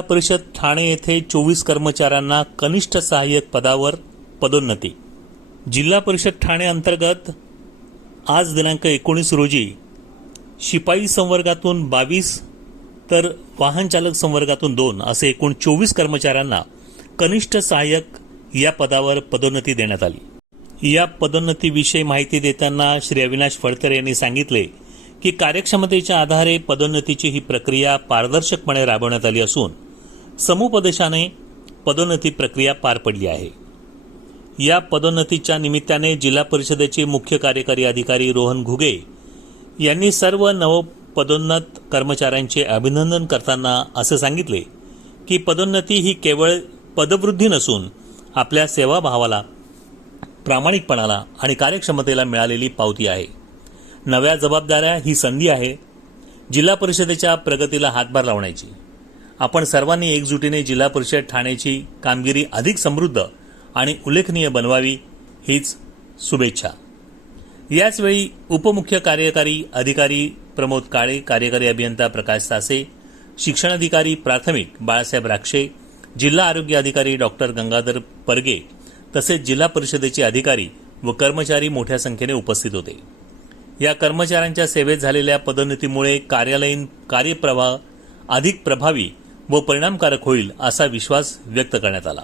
जिल्हा परिषद ठाणे येथे चोवीस कर्मचाऱ्यांना कनिष्ठ सहाय्यक पदावर पदोन्नती. जिल्हा परिषद ठाणे अंतर्गत आज दिनांक एकोणीस रोजी शिपाई संवर्गातून बावीस तर वाहन चालक संवर्गातून दोन असे एकूण चोवीस कर्मचाऱ्यांना कनिष्ठ सहाय्यक या पदावर पदोन्नती देण्यात आली. या पदोन्नतीविषयी माहिती देताना श्री अविनाश फडकर यांनी सांगितले की कार्यक्षमतेच्या आधारे पदोन्नतीची ही प्रक्रिया पारदर्शकपणे राबवण्यात आली असून समुपदेशाने पदोन्नती प्रक्रिया पार पडली आहे. या पदोन्नतीच्या निमित्ताने जिल्हा परिषदेचे मुख्य कार्यकारी अधिकारी रोहन घुगे यांनी सर्व नवपदोन्नत कर्मचाऱ्यांचे अभिनंदन करताना असे सांगितले की पदोन्नती ही केवळ पदवृद्धी नसून आपल्या सेवाभावाला प्रामाणिकपणाला आणि कार्यक्षमतेला मिळालेली पावती आहे. नव्या जबाबदाऱ्या ही संधी आहे जिल्हा परिषदेच्या प्रगतीला हातभार लावण्याची. आपण सर्वांनी एकजुटीने जिल्हा परिषद ठाण्याची कामगिरी अधिक समृद्ध आणि उल्लेखनीय बनवावी हीच शुभेच्छा. याचवेळी उपमुख्य कार्यकारी अधिकारी प्रमोद काळे कार्यकारी अभियंता प्रकाश तासे शिक्षणाधिकारी प्राथमिक बाळासाहेब राक्षे जिल्हा आरोग्य अधिकारी डॉक्टर गंगाधर परगे तसेच जिल्हा परिषदेचे अधिकारी व कर्मचारी मोठ्या संख्येने उपस्थित होते. या कर्मचाऱ्यांच्या सेवेत झालेल्या पदोन्नतीमुळे कार्यालयीन कार्यप्रवाह अधिक प्रभावी व परिणामकारक होईल असा विश्वास व्यक्त करण्यात आला.